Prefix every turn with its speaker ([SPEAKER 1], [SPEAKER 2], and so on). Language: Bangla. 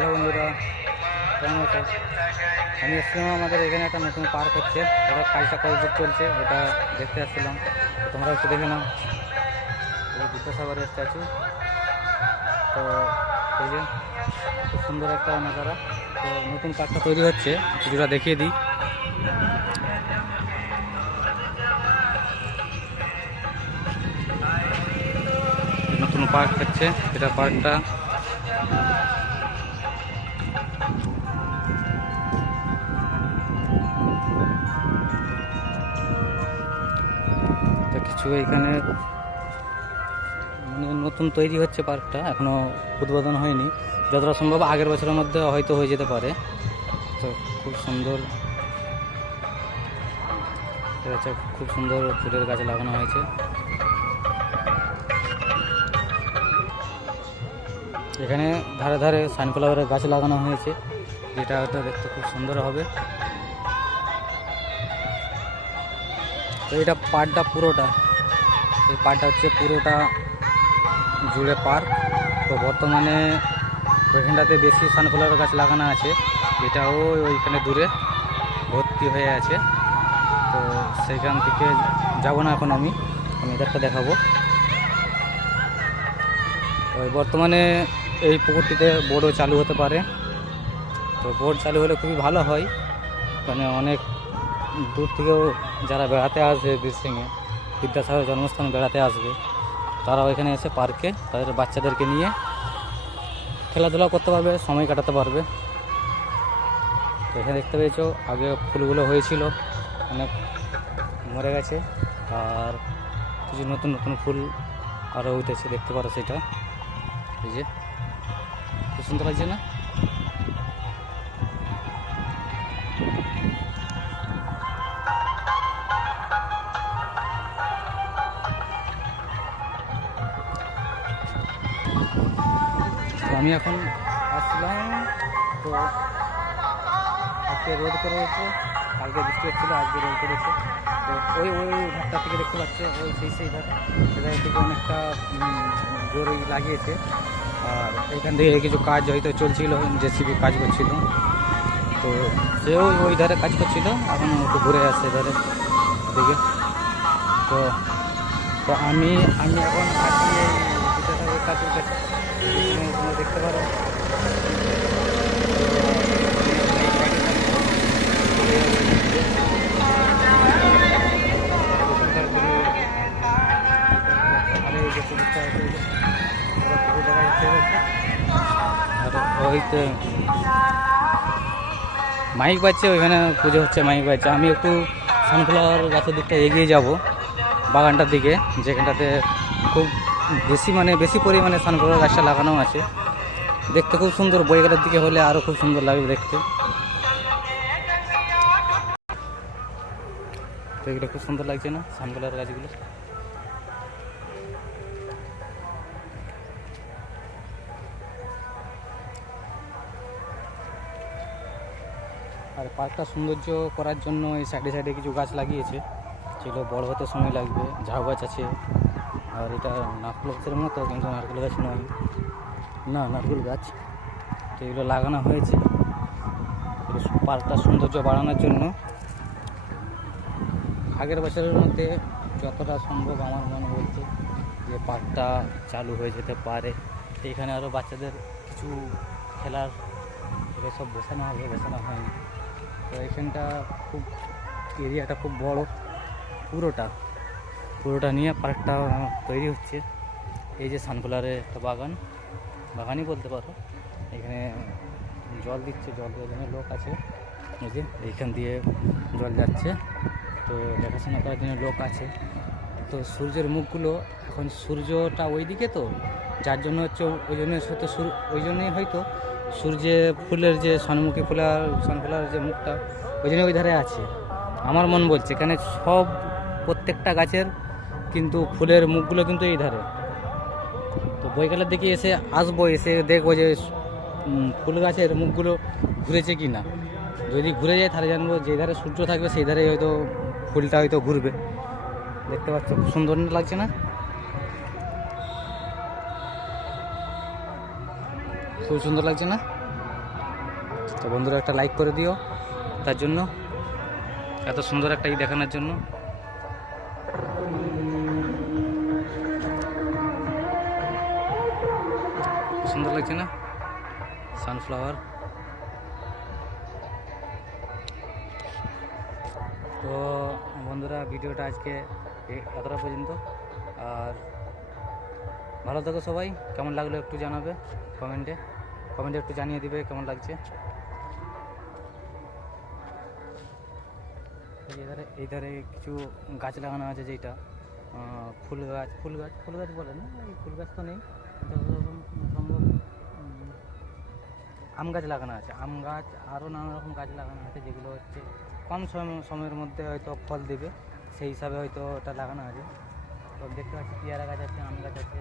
[SPEAKER 1] হ্যালো বন্ধুরা, কেমন আছো? আমি এসেছিলাম আমাদের এখানে একটা নতুন পার্ক হচ্ছে। ওটা কাজটা কতদূর চলছে, ওটা দেখতে আসছিলাম। তোমরা একটু দেখে নাও। বিদ্যাসাগরের স্ট্যাচু তো এই যে খুব সুন্দর একটা নাজারা। তো নতুন পার্কটা তৈরি হচ্ছে কিছুটা দেখিয়ে দিই। নতুন পার্ক হচ্ছে, এটা পার্কটা কিছু এখানে মানে নতুন তৈরি হচ্ছে পার্কটা, এখনও উদ্বোধন হয়নি। যতটা সম্ভব আগের বছরের মধ্যে হয়তো হয়ে যেতে পারে। তো খুব সুন্দর খুব সুন্দর ফুলের গাছ লাগানো হয়েছে। এখানে ধারে ধারে সানফ্লাওয়ারের গাছ লাগানো হয়েছে, যেটা হয়তো দেখতে খুব সুন্দর হবে। তো এটা পার্কটা পুরোটা। এই পার্কটা হচ্ছে পুরোটা জুড়ে পার্ক। তো বর্তমানে ওইখানটাতে বেশি সানফ্লাওয়ার গাছ লাগানো আছে। এটাও ওইখানে দূরে ভর্তি হয়ে আছে। তো সেইখান থেকে যাব না এখন আমি। আমি এদেরকে দেখাবো। বর্তমানে এই পুকুরটিতে বোর্ডও চালু হতে পারে। তো বোর্ড চালু হলে খুবই ভালো হয়। মানে অনেক দূর থেকেও যারা বেড়াতে আসবে বীরসিংয়ে বিদ্যাসাগর জন্মস্থান বেড়াতে আসবে, তারা ওইখানে এসে পার্কে তাদের বাচ্চাদেরকে নিয়ে খেলাধুলা করতে পারবে, সময় কাটাতে পারবে। এখানে দেখতে পেয়েছ, আগে ফুলগুলো হয়েছিল, অনেক মরে গেছে, আর কিছু নতুন নতুন ফুল আরও উঠেছে, দেখতে পারো সেটা। এই যে, খুব সুন্দর লাগছে না? আমি এখন আসলাম। তো আজকে রোদ করেছে কালকে বৃষ্টি হচ্ছিল, আজকে রোদ করেছে তো ওই ওই ধারটা থেকে দেখতে পাচ্ছে, ওই সেই সেই ধার সেটা থেকে অনেকটা জোরে লাগিয়েছে। আর এইখান থেকে কিছু কাজ হয়তো চলছিল, জেসিবি কাজ করছিল। তো সেও ওই ধারে কাজ করছিল, এখন একটু ঘুরে আসছে এধারে দিকে তো তো আমি আমি এখন দেখতে পারো। ওইতে মাইক বাজছে, ওইখানে পুজো হচ্ছে মাইক বাজছে। আমি একটু সানফ্লাওয়ার গাছের দিকটা এগিয়ে যাব, বাগানটার দিকে, যেখানটাতে খুব বেশি মানে বেশি পরিমাণে সানফ্লাওয়ার গাছটা লাগানো আছে। দেখতে খুব সুন্দর বইগুলোর দিকে হলে আরও খুব সুন্দর লাগবে দেখতে। এগুলো খুব সুন্দর লাগছে না সানফ্লাওয়ার গাছগুলো? আর পার্কটা সৌন্দর্য করার জন্য এই সাইডে সাইডে কিছু গাছ লাগিয়েছে। যেগুলো বড় হতে সময় লাগবে, ঝাউ গাছ আছে। আর এটা নারকেল গাছের মতো, কিন্তু নারকেল গাছ নয়। না, নারকেল গাছ। তো এগুলো লাগানো হয়েছে। এগুলো পার্কটা সৌন্দর্য বাড়ানোর জন্য। আগের বছরের মধ্যে যতটা সম্ভব আমার মনে বলছে যে পার্কটা চালু হয়ে যেতে পারে। তো এখানে আরও বাচ্চাদের কিছু খেলার এগুলো সব বসানো হবে, বসানো হয়নি। তো এখানটা খুব, এরিয়াটা খুব বড়। পুরোটা পুরোটা নিয়ে পার্কটা তৈরি হচ্ছে। এই যে সানকুলারের একটা বাগান। বাগানই বলতে পারো। এখানে জল দিচ্ছে, জল দেওয়ার লোক আছে। যে এইখান দিয়ে জল যাচ্ছে। তো দেখাশোনা করার জন্য লোক আছে। তো সূর্যের মুখগুলো এখন সূর্যটা ওই দিকে তো, যার জন্য হচ্ছে ওই জন্য হয়তো ওই জন্যই হয়তো সূর্যে ফুলের যে সনমুখী ফুলার সনফুলার যে মুখটা, ওই জন্য ওই ধারে আছে। আমার মন বলছে এখানে সব প্রত্যেকটা গাছের কিন্তু ফুলের মুখগুলো কিন্তু এই ধারে। বৈকালের দিকে এসে আসব, এসে দেখব যে ফুল গাছের মুখগুলো ঘুরেছে কি না যদি ঘুরে যায় তাহলে জানব যে ধারে সূর্য থাকবে, সেই ধারে হয়তো ফুলটা হয়তো ঘুরবে। দেখতে পাচ্ছ সুন্দর লাগছে না? খুব সুন্দর লাগছে না? তো বন্ধুরা একটা লাইক করে দিও, তার জন্য। এত সুন্দর একটা ই দেখানোর জন্য। সুন্দর লাগছে না? সানফ্লাওয়ার তো বন্ধুরা, ভিডিওটা আজকে এতটা পর্যন্ত। আর ভালো থাকো সবাই। কেমন লাগল একটু জানাবে কমেন্টে। কমেন্টে একটু জানিয়ে দিবে কেমন লাগছে। এই ধারে এই ধারে কিছু গাছ লাগানো আছে যেটা ফুল গাছ ফুল গাছ ফুল গাছ বলে না, এই ফুল গাছ তো নেই। যতরকম সম্ভব আম গাছ লাগানো আছে। আম গাছ আরও নানা রকম গাছ লাগানো আছে, যেগুলো হচ্ছে কম সময় সময়ের মধ্যে হয়তো ফল দেবে। সেই হিসাবে হয়তো ওটা লাগানো আছে। তো দেখতে পাচ্ছি পেয়ারা গাছ আছে, আম গাছ আছে।